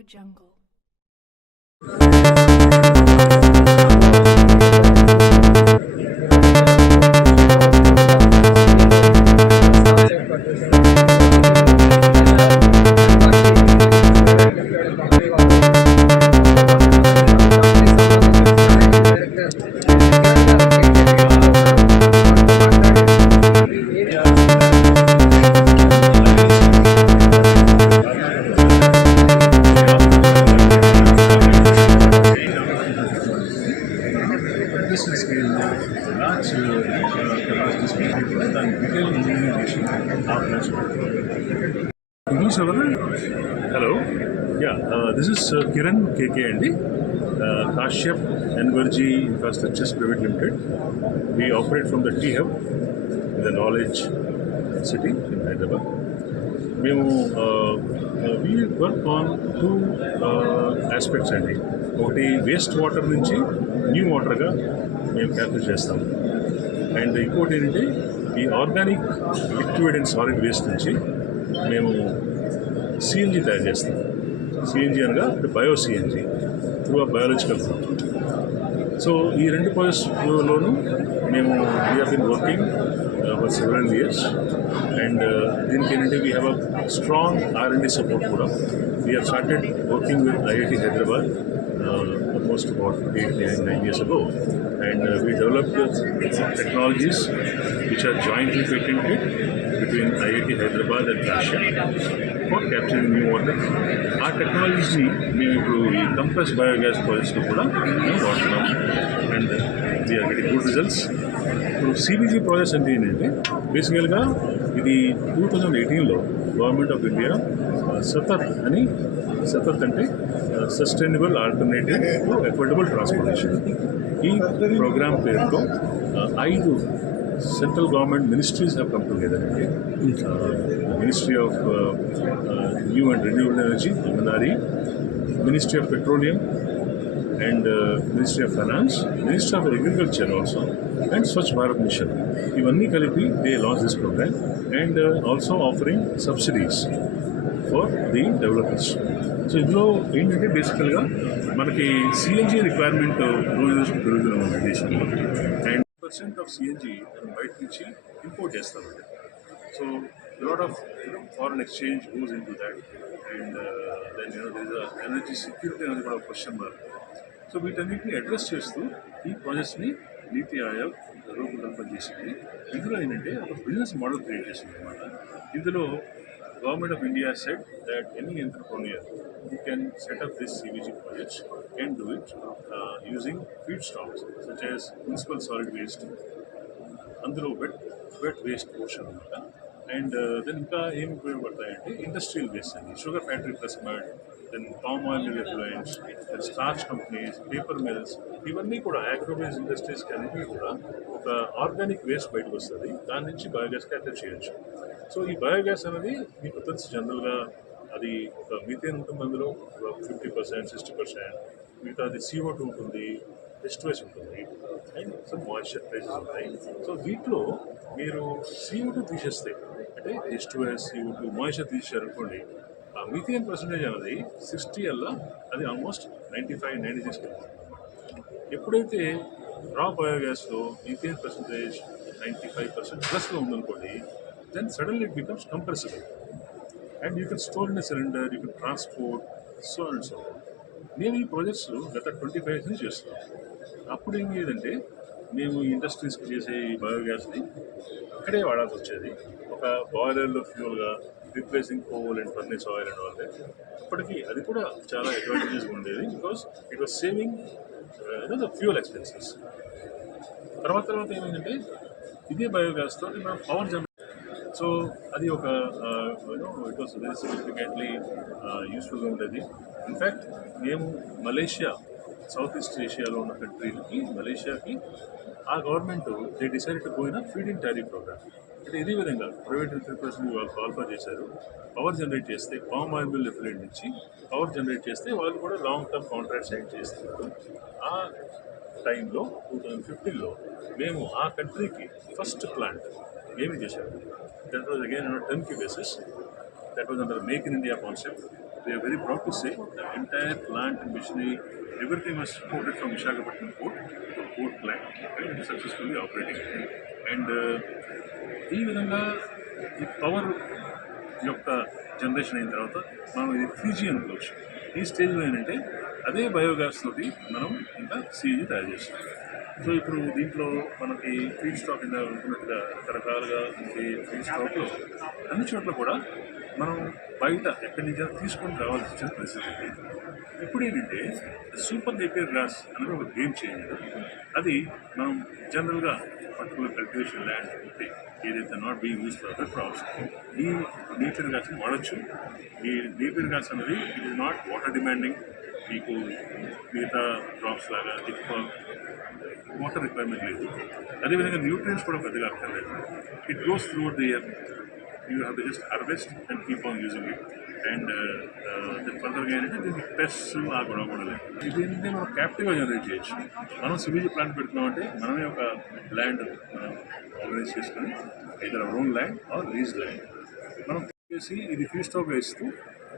AudioJungle. Industrial scale, large capacity scale, and retail engineering machine are planned. English over there? Hello. Yeah, this is Kiran KK&D, Kashyap Energy Infrastructures Private Limited. We operate from the T Hub in the Knowledge City in Hyderabad. మేము we work on two aspects అండి. ఒకటి waste water నుంచి new వాటర్గా మేము capture చేస్తాము. And ఇంకోటి ఏంటంటే ఈ organic liquid and solid waste నుంచి మేము సిఎన్జి తయారు చేస్తాం. సిఎన్జి అనగా bio CNG through a biological route. So ఈ రెండు ప్రాజెక్ట్స్లోనూ మేము we have been working for several years. And దీనికి ఏంటంటే we have a strong R&D support కూడా. We have started working with IIT Hyderabad almost about 8-9 years ago, and we developed technologies which are jointly patented between IIT Hyderabad and Russia for capturing new water. Our technologies మేము ఇప్పుడు ఈ compress biogas ప్రాజెక్ట్స్లో కూడా మేము వాడుతున్నాము, and we are getting good results. ఇప్పుడు CBG projects అంటే ఏంటంటే బేసికల్గా ఇది 2018లో గవర్నమెంట్ ఆఫ్ ఇండియా సతత్ అంటే sustainable alternative to affordable transportation ఈ ప్రోగ్రామ్ పేరుతో 5 central government ministries have come together అండి. Ministry of new and renewable energy MNRE, ministry of petroleum and Ministry of Finance, Ministry of Agriculture also, and Swachh Bharat Mission. ఇవన్నీ కలిపి they launched this program and also offering subsidies for the developers. So ఇందులో ఏంటంటే బేసికల్గా మనకి CNG requirement రోజు పెరుగుతున్నాం మన దేశంలో, అండ్ 10% ఆఫ్ CNG మనం బయట నుంచి ఇంపోర్ట్ చేస్తామండి. So lot of foreign exchange goes in to that, and then there is a energy security అనేది కూడా క్వశ్చన్ మార్క్. సో వీటన్నిటిని అడ్రస్ చేస్తూ ఈ ప్రాజెక్ట్స్ని నీతి ఆయోగ్ రూపకల్పన చేసింది. ఇందులో ఏంటంటే ఒక బిజినెస్ మోడల్ క్రియేట్ చేసింది అనమాట. ఇందులో government of India said that any entrepreneur who can set up this CBG project can do it using feedstocks such as municipal solid waste, అందులో వెట్ వేస్ట్ పోర్షన్ అనమాట. అండ్ దెన్ ఇంకా ఏమి ఉపయోగపడతాయంటే industrial waste అండి, sugar factory plus mud, then palm oil effluents, then starch companies, paper mills, ఇవన్నీ కూడా అగ్రోబేస్ ఇండస్ట్రీస్కి అన్నింటినీ కూడా ఒక ఆర్గానిక్ వేస్ట్ బయటకు వస్తుంది. దాని నుంచి బయోగ్యాస్ క్యాప్చర్ చేయొచ్చు. సో ఈ బయోగ్యాస్ అనేది మీకు తెలుసు, జనరల్గా అది ఒక మీథేన్ ఉంటుంది, అందులో 50%, 60%, మిగతా అది CO2 ఉంటుంది, H2S ఉంటుంది, అండ్ సమ్ మాయిశ్చర్ ప్లేసెస్ ఉంటాయి. సో వీటిలో మీరు CO2 తీసేస్తే అంటే H2S, CO2, మాయిశ్చర్ తీసేసారనుకోండి, ఆ మీథేన్ పర్సంటేజ్ అనేది 60 అలా అది ఆల్మోస్ట్ 95-96 ఎప్పుడైతే రా బయోగ్యాస్లో మీథేన్ పర్సంటేజ్ 95% ప్లస్లో ఉందనుకోండి, then suddenly it becomes compressible and you can store in a cylinder, you can transport, so on and so on. మేము ఈ ప్రాజెక్ట్స్ గత 25 years నుంచి చేస్తున్నాం. అప్పుడు ఏం లేదంటే మేము ఇండస్ట్రీస్కి చేసే ఈ బయోగ్యాస్ని ఇక్కడే వాడాల్సి వచ్చేది, ఒక బాయిలర్లో ఫ్యూల్గా replacing coal and furnace oil and all that. అప్పటికి అది కూడా చాలా అడ్వాంటేజెస్ ఉండేది, because it was saving the fuel expenses. తర్వాత ఏమైందంటే ఇదే బయోగ్యాస్తో మనం పవర్ జనరేట్. సో అది ఒక ఇట్ వాస్ వెరీ సిగ్నిఫికెంట్లీ యూస్ఫుల్గా ఉండేది. ఇన్ఫ్యాక్ట్ మేము మలేషియా, సౌత్ ఈస్ట్ ఏషియాలో ఉన్న కంట్రీలకి, మలేషియాకి ఆ government they decided to go in feed in tariff programme. అంటే ఇదే విధంగా ప్రైవేట్ ఎంటర్ప్రైజెస్ని వాళ్ళు కాల్ఫర్ చేశారు. పవర్ జనరేట్ చేస్తే పామ్ ఆయిల్ మిల్ ఎఫ్లూయెంట్ నుంచి పవర్ జనరేట్ చేస్తే వాళ్ళు కూడా లాంగ్ టర్మ్ కాంట్రాక్ట్ సైన్ చేస్తున్నారు. ఆ టైంలో 2015లో మేము ఆ కంట్రీకి ఫస్ట్ ప్లాంట్ మేమే చేశాము. That was again on a turnkey basis. That was under the Make in India concept. we are very proud to say the entire plant and machinery, everything was ported from Visakhapatnam port to port plant, and it is successfully operating. And ఈ విధంగా ఈ పవర్ యొక్క జనరేషన్ అయిన తర్వాత మనం ఇది 3G అనుకోవచ్చు. ఈ స్టేజ్లో ఏంటంటే అదే బయోగ్యాస్ తోటి మనం ఇంకా CNG తయారు చేస్తాం. సో ఇప్పుడు దీంట్లో మనకి ఫీడ్ స్టాక్ కింద అనుకున్నట్టుగా రకరకాలుగా మనకి ఫీడ్ స్టాక్లో అన్ని చోట్ల కూడా మనం బయట ఎక్కడి నుంచి తీసుకొని రావాల్సి వచ్చిన పరిస్థితి. ఇప్పుడు ఏంటంటే సూపర్ నేపియర్ గ్రాస్ అనేది ఒక గేమ్ చేంజర్. అది మనం జనరల్గా పర్టికులర్ కల్టివేషన్ ల్యాండ్ ఉంటే ఏదైతే not be use for other crops ఈ నేపియర్ గ్రాస్ని వాడచ్చు. ఈ నేపియర్ గ్రాస్ అనేది it is not water demanding. మీకు మిగతా క్రాప్స్ లాగా ఎక్కువ వాటర్ రిక్వైర్మెంట్ లేదు. అదేవిధంగా న్యూట్రియన్స్ కూడా పెద్దగా అక్కర్లేదు. It goes through the year. You have to just harvest and keep on using it. And ఫర్దర్గా ఏంటంటే దీనికి పెస్ట్ ఆ గొడవ కూడా లేదు. దీన్ని మనం క్యాప్టివ్గా జనరేట్ చేయొచ్చు. మనం సివిజీ ప్లాంట్ పెడుతున్నామంటే మనమే ఒక ల్యాండ్ మనం ఆర్గనైజ్ చేసుకొని either our own land or leased land. మనం చేసి ఇది ఫీడ్ స్టాక్ వేస్తూ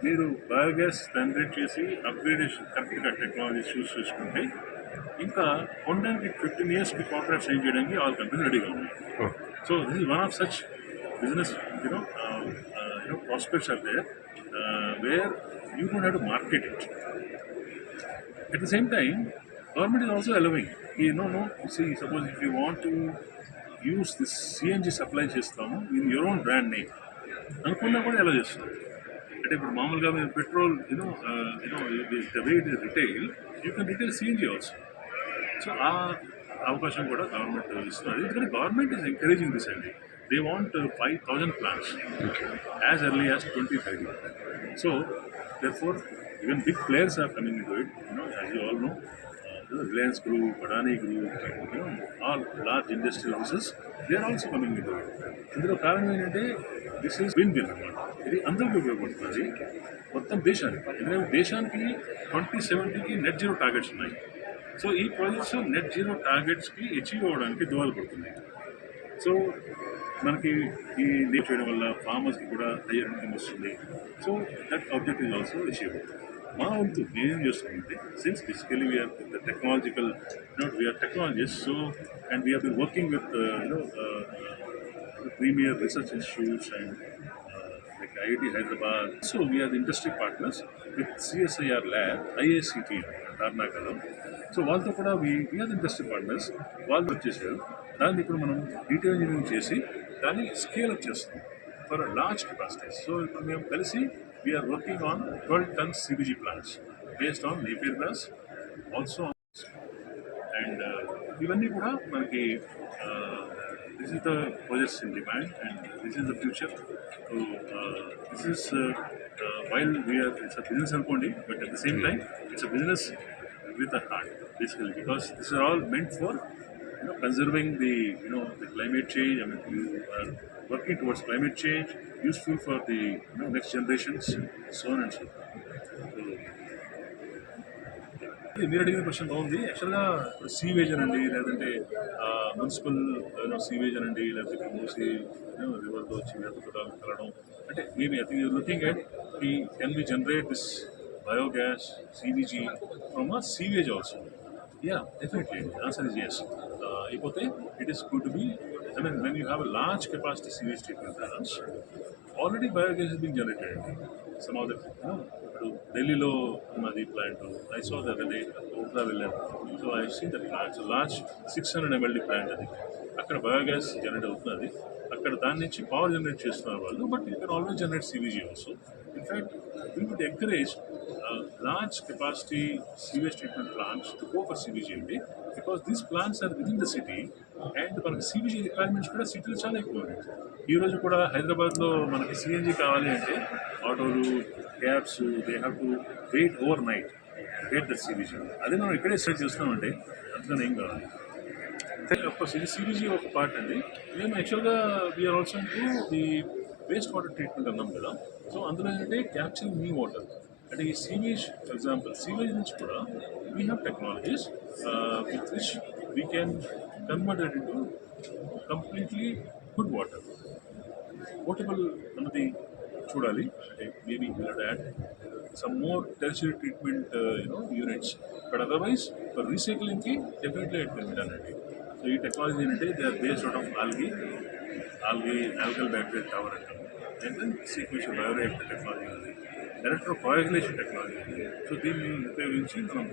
మీరు బయోగ్యాస్ జనరేట్ చేసి అప్గ్రేడేషన్ కరెక్ట్గా టెక్నాలజీస్ యూస్ చేసుకుంటే ఇంకా కొనడానికి 15 yearsకి కాంట్రాక్ట్ సైన్ చేయడానికి ఆల్ కంపెనీ రెడీగా ఉన్నాయి. So this is one of such business prospects are there where you don't have to market it. At the same time, government is also allowing. See, suppose if you want to use this CNG supply చేస్తాము in your own brand name అనుకున్నా కూడా ఎలా చేస్తాం. అంటే ఇప్పుడు మామూలుగా మీరు petrol the way it is retail you can retail CNG also. So ఆ అవకాశం కూడా గవర్నమెంట్ ఇస్తున్నది. ఎందుకంటే గవర్నమెంట్ ఈజ్ ఎంకరేజింగ్ దిస్ అండి. They want 5,000 plants as early as 2030. So therefore even big players are coming into it, as you all know. Reliance Group, Adani Group, all large industrial houses, they are also coming into it. ఇందులో కారణం ఏంటంటే this is win అన్నమాట. ఇది అందరికీ ఉపయోగపడుతుంది మొత్తం దేశానికి. ఎందుకంటే దేశానికి 2070కి నెట్ జీరో టార్గెట్స్ ఉన్నాయి. సో ఈ ప్రాజెక్ట్స్ నెట్ జీరో టార్గెట్స్కి అచీవ్ అవ్వడానికి దోహదపడుతుంది. సో మనకి ఈ నీట్ చేయడం వల్ల ఫార్మర్స్కి కూడా హయ్యర్ ఇన్కమ్ వస్తుంది. So that object is also achieved. మా వంతు నేనేం చేస్తున్నానంటే since basically we are the technological we are technologist. So and we are been working with premier research institutes and like IIT Hyderabad. So we are the industry partners with CSIR lab, IACT, Karnataka. So వాళ్ళతో కూడా we are the industry partners. వాళ్ళు వచ్చేసారు. దాన్ని ఇప్పుడు మనం detail engineering చేసి దాన్ని scale up చేస్తాం ఫర్ లార్జ్ కెపాసిటీస్. సో ఇప్పుడు మేము కలిసి we are working on 12 tons CBG plants based on napier grass also. And ఇవన్నీ కూడా మనకి this is the projects in demand and this is the future. So this is while it's a business అనుకోండి, but at the same time it's a business with a heart basically, because this is all meant for conserving the the climate change. I mean, you are working towards climate change, useful for the next generations, so on and so forth. మీరు అడిగిన క్వశ్చన్ బాగుంది. యాక్చువల్గా ఇప్పుడు సీవేజ్ అనండి, లేదంటే municipal sewage అనండి, లేకపోతే మూసి రివర్తో వచ్చి వేతపదాలు కలవడం అంటే మేము I think looking at can we generate this biogas CBG from a sewage also. Yeah definitely answer is yes. అయిపోతే it is good to be I mean when you have a large capacity sewage treatment plants already biogas is being generated. Some of the ఇప్పుడు ఢిల్లీలో ఉన్నది plant I saw that అదే ఓట్లా వెళ్ళాను. So I see that plant large 600 mld plant. అది అక్కడ biogas generate అవుతున్నది. అక్కడ దాని నుంచి పవర్ జనరేట్ చేస్తున్నారు వాళ్ళు. But you can always generate CBG also. In fact we would encourage large capacity sewage treatment plants to go for CBG అండి, because these plants are within the city and మనకి CBG requirements కూడా సిటీలో చాలా ఎక్కువ ఉన్నాయి. ఈరోజు కూడా హైదరాబాద్లో మనకి CNG కావాలి అంటే ఆటోలు, cabs, they have to wait over night get the CBG. అదే మనం ఇక్కడే స్టార్ట్ చేస్తామంటే అంతగానే ఏం కావాలి. అఫ్కోర్స్ ఇది CBG ఒక పార్ట్ అండి. మేము యాక్చువల్గా we are also into the waste water treatment అన్నాం కదా. సో అందులో ఏంటంటే క్యాప్చరింగ్ నీ వాటర్ అంటే ఈ సీవేజ్, ఫర్ ఎగ్జాంపుల్ సీవేజ్ నుంచి కూడా we have technologies with which we can convert it into completely good water. Portable అన్నది చూడాలి. అంటే maybe will add some more tertiary treatment units. But otherwise, for recycling ki definitely it can be done. So ఈ technology ఏంటంటే they are based out of algal bacteria tower అంటారు. And then sequential bioreactor technology ఉంది, electrocoagulation technology ఉంది. So దీన్ని ఉపయోగించి మనం